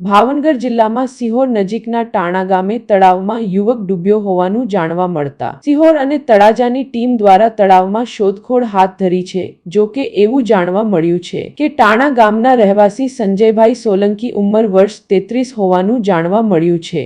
ભાવનગર જિલ્લામાં સિહોર નજીકના ટાણા ગામે તળાવમાં યુવક ડૂબ્યો હોવાનું જાણવા મળતા સિહોર અને તળાજાની ટીમ દ્વારા તળાવમાં શોધખોળ હાથ ધરી છે। જો કે એવું જાણવા મળ્યું છે કે ટાણા ગામના રહેવાસી સંજયભાઈ સોલંકી ઉંમર વર્ષ 33 હોવાનું જાણવા મળ્યું છે।